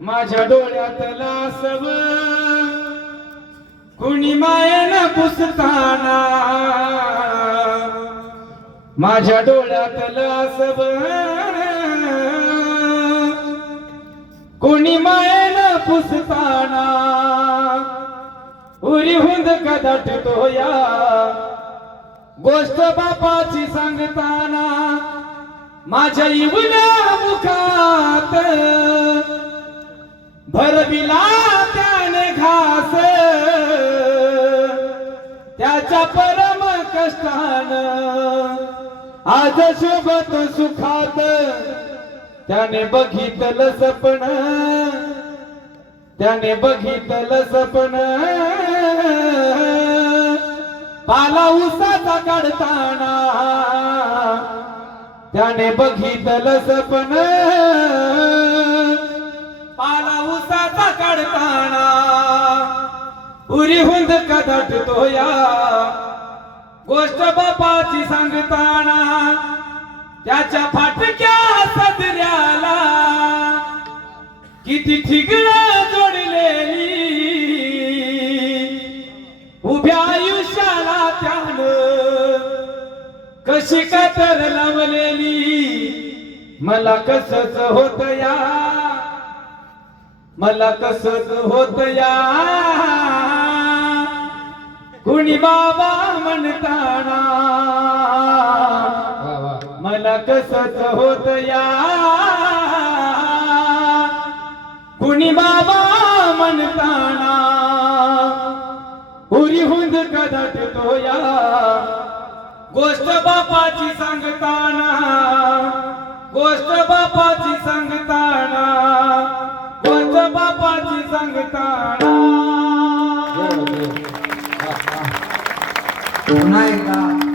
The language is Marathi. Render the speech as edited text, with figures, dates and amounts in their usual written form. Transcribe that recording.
माझ्या डोळ्यातला सव कुणी मायेनं पुसताना, माझ्या डोळ्यातला सव कुणी मायेनं पुसताना, उरी हुंद कदाटतो या गोष्ट बापाची सांगताना, माझ्या इवल्या मुखात भरविला त्याने घास, त्याच्या परम कष्टानं आज शोभत सुखात, त्याने बघितलं सपन, त्याने बघितलं सपन, पाला उसाचा काढताना, त्याने बघितलं सपन, पाला उसाचा काढताना, उरी हुंद कदाटतो या गोष्ट बापाची सांगताना, त्याच्या फाटक्या सदऱ्याला किती ठिगळं जोडलेली, उभ्या आयुष्याला त्यानं कशी कातर लावलेली, मला कसच होत या, मला कसच होत या, कुणी बाबा म्हणताना, मला कसच होत या, कुणी बाबा म्हणताना, उरी हुंद कदाटतो या गोष्ट बापाची सांगताना, गोष्ट बापाची सांगताना, गोष्ट बापाची सांगताना. पुन्हा एकदा